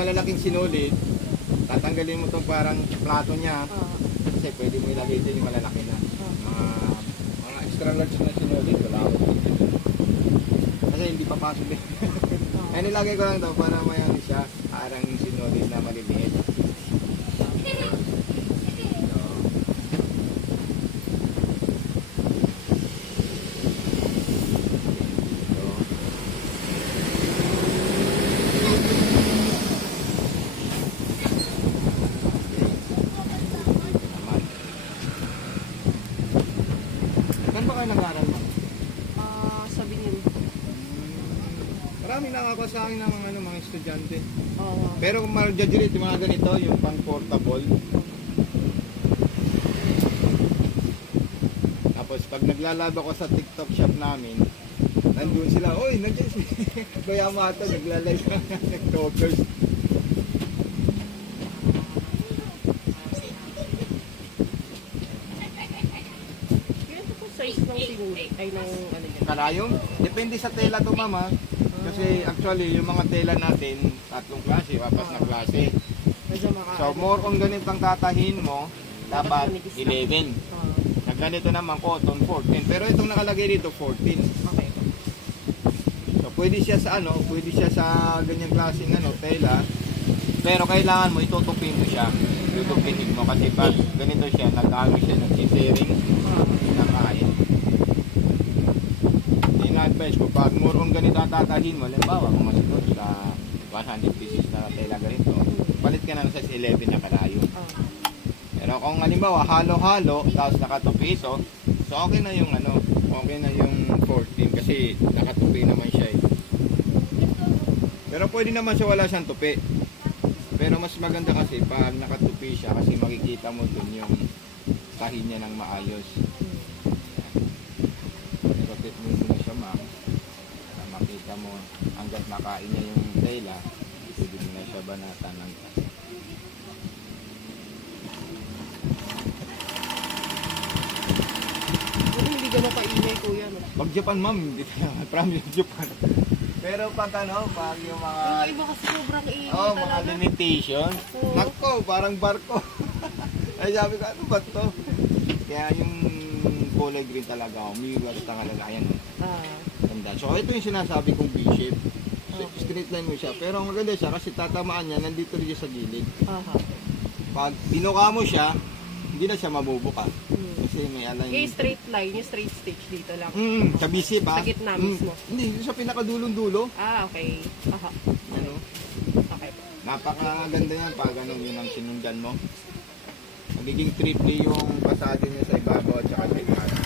malalaking sinulid, tatanggalin mo itong parang plato niya. Kasi pwede mo ilagay din yung malalaki na. Mga extra large na sinulid, wala ako. Kasi hindi papasok din. Kaya nilagay ko lang daw para mayroon siya, parang yung sinulid na maliliit. Saan ba kayo nag-aaral mo? Sabi niyo. Marami nangako sa akin ng mga estudyante. Oo. Pero kung mag-graduate yung mga ganito, yung pang portable. Tapos pag naglalaba ko sa TikTok shop namin, nandun sila, oy, nandiyan si Kuya Mato, naglalay ka, nag-talkers. Size ng sinuli ay ng ano yan. Karayong? Depende sa tela to, mama. Kasi actually, yung mga tela natin, tatlong klase, apat na klase. Medyo maka... So, more kung ganitong tatahin mo, dapat 11. Na ganito naman, cotton 14. Pero itong nakalagay dito, 14. Okay. So, pwede siya sa pwede siya sa ganyang klaseng tela. Pero kailangan mo, itutupin mo siya. Tutupin mo kasi pag ganito siya, nag-ano siya, nagsisering, nakain. In-advise ko, pag more kung ganito ang tatahin mo, halimbawa, kung masunod sa 100 pieces na tela ganito, palit ka na sa 11 na kalayo. Pero kung halimbawa, halo-halo, tapos nakatupi ito, so okay na yung okay na yung 14 kasi nakatupi naman siya eh. Pero pwede naman siya wala siyang tupi. Pero mas maganda kasi pag nakatupi siya kasi makikita mo dun yung tahi niya ng maayos. Rotate mo muna siya, ma'am. Para makita mo hanggat makain niya yung tela, pwede mo na siya banatan ng Hindi ka mapaingay, kuya, no? pag Japan, ma'am, hindi talaga. Promise Japan. Pero pag pag yung mga Yung iba kasi sobrang ingay mga talaga. limitation, Oo. nako, parang barko. Ay sabi ko, ano ba to? Kaya yung kulay green talaga, umiwas talaga. Ayan, ganda. So ito yung sinasabi kong V-shape. So, straight line mo siya. Pero ang maganda siya kasi tatamaan niya, nandito rin siya sa gilid. Pag binuka mo siya, hindi na siya mabubuka. Kasi may Yung align. straight line, yung straight stitch dito lang. Sa V-shape ha? Sa gitna mismo. Hindi, sa pinakadulong-dulo. Okay. Ano? Okay. Napakaganda yan pag yun ang sinundan mo. Magiging triple yung pasado niya sa ibabaw at saka sa ibabaw.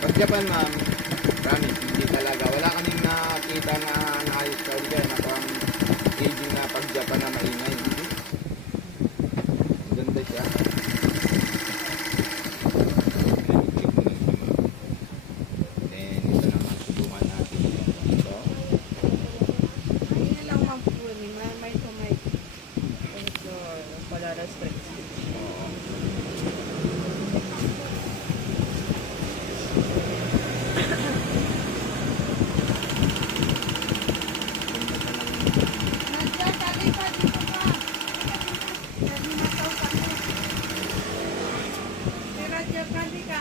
Pag Japan, ma'am, promise, hindi talaga. Wala kaming nakita na naayos ka dyan na pang aging na pag Japan na maingay. Hindi. Ganda siya. Then, ito naman subukan natin. Ito. Ayun lang mang po, may kamay. Ito, palara straight stitch.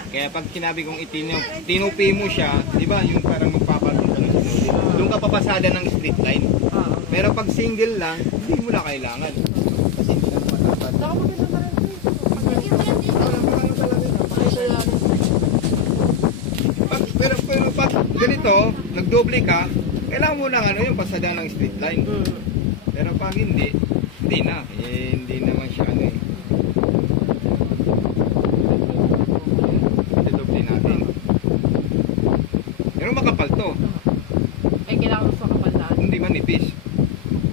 Kaya pag sinabi kong tinupi mo siya, di ba, yung parang magpapatong ka ng sinulid. Doon ka papasada ng straight line. Pero pag single lang, hindi mo na kailangan. Kasi hindi na matapad. Saka maganda pa rin. Pero pag ganito, nagdoble ka, kailangan mo lang yung pasada ng straight line. Pero pag hindi na. Hindi naman siya doble natin. Pero makapal to. Ay, kailangan mas makapal na. Hindi manipis.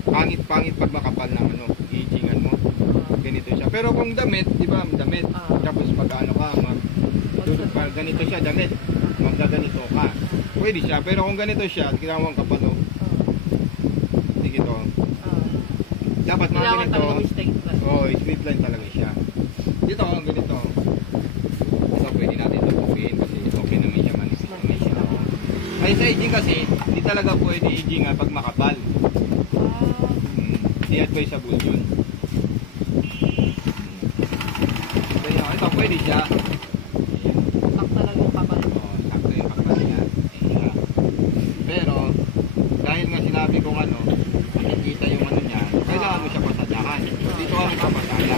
Pangit pag makapal na iigingan mo. Ganito siya. Pero kung damit, di ba, damit. Tapos pag pag ganito siya, damit. Magdaganito ka. Pwede siya. Pero kung ganito siya, kailangan kapal to. Sige to. Dapat mga Kailangan ganito. talaga straight line. Straight line talaga siya. Dito, ganito. Ito pwede natin tupuin kasi okay naman siya manipis naman siya. Kaya sa aging kasi, hindi talaga pwede aging pag makapal. advisable yun. Kaya ito pwede siya. Ayan. Sakta lang yung kapal. Oo, sakto yung kapal niya. Ayan. Pero, dahil nga sinabi kong ano, nakikita yung ano niya, kailangan mo siya pasadyakan. Dito ka magpapasadya.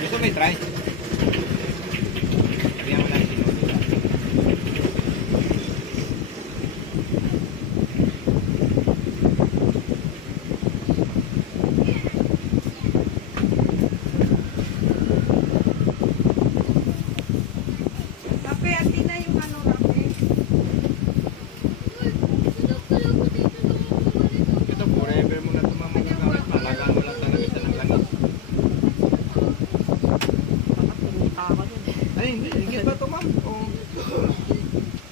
Gusto mo i-try? Kaya mo lang sinulit. Kape, atin na yung ano kape. Ito, forever mo na ito mamagamit. Malagaan mo lang talaga siya ng langis. Bakit pumunta ako dun? Ay, hindi. Higit ba ito, ma'am? O,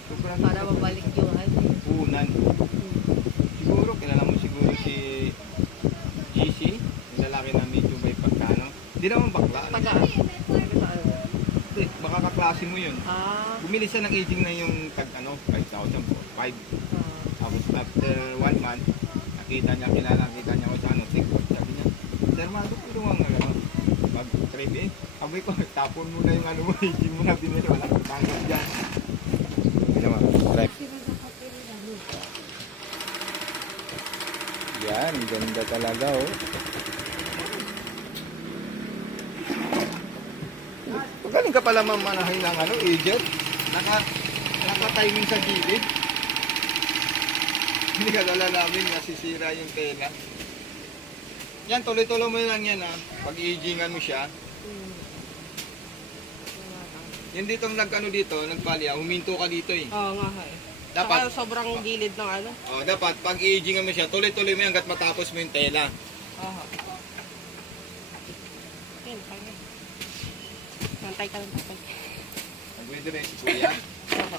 sobrang Para mabalik yung ano. punan. Siguro, kilala mo siguro si GC, yung lalaki na medyo may pagkano. Hindi naman bakla. Ano? Taga. Taga sa ano? Hindi, baka kaklase mo yun. Ah. Bumili siya ng aging na yung tag ano, 5,000 po, 5. Tapos after 1 month, nakita niya ko sa ano, TikTok. Sabi niya, Sir Mado, pero nga ano, mag-trade eh. Sabi ko, tapon mo na yung ano mo, aging mo na binili, walang utangin dyan. Hindi naman, drive. Yan, ganda talaga oh. Magaling ka pala mamanahin ng ano, agent. Naka-timing sa gilid. Hindi ka lalalamin, nasisira yung tela. Yan, tuloy-tuloy mo lang yan ha. Pag-i-agingan mo siya. Yan dito nag-ano dito, nagpalya, huminto ka dito eh. Oo nga eh. Dapat, Saka sobrang gilid ng ano. dapat pag i-agingan mo siya, tuloy-tuloy mo yan hanggat matapos mo yung tela. Oo. Yan, kaya. Mantay ka lang tatay. Pwede rin si kuya. Oo.